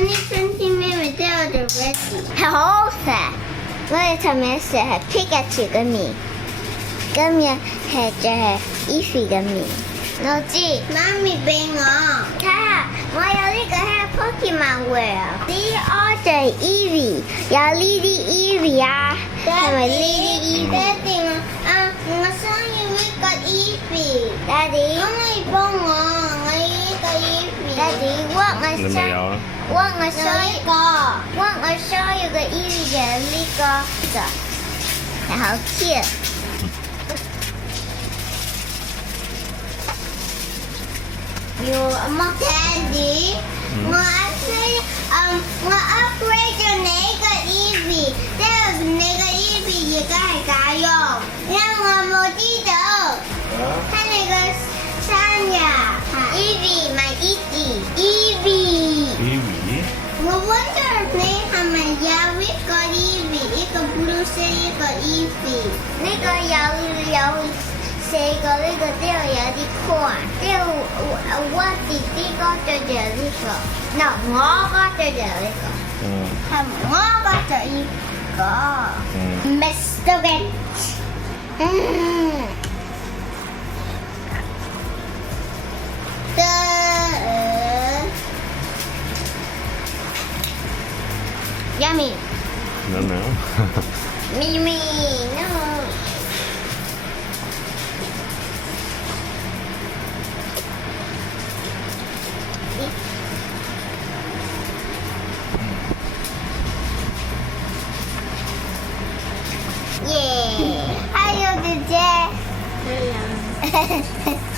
Only 20 minutes already. 係好好食。我哋尋日食係 Pikachu 嘅麵，今日係就係 Eevee 嘅麵。我知，媽咪俾我。睇下我有呢個係 Pokemon World，呢 order Eevee，有呢啲 Eevee 啊，係咪呢啲 Eevee？爹哋我想要呢個 Eevee。爹哋，可唔可以幫我要呢個 Eevee。爹哋，你咪有啊？我有呢個。我需要嘅 Eevee 就係呢個嘅，係好 cute。要乜 Daddy？我 upgrade 咗你個 Eevee，即係你個 Eevee 而家係假用，因為我冇知道。係你個生日。Eevee 唔係 Eevee。Eevee？我 wonder 你係咪有呢個 Eevee，呢個 blue 色呢個 Eevee？呢個有四個，呢個之後有啲 corn，之後我弟弟嗰隻就有呢個，no 我嗰隻就有呢個。係我嗰隻呢個。Mr. Yummy， No. 咪咪 no。耶！還有姐姐。係啊。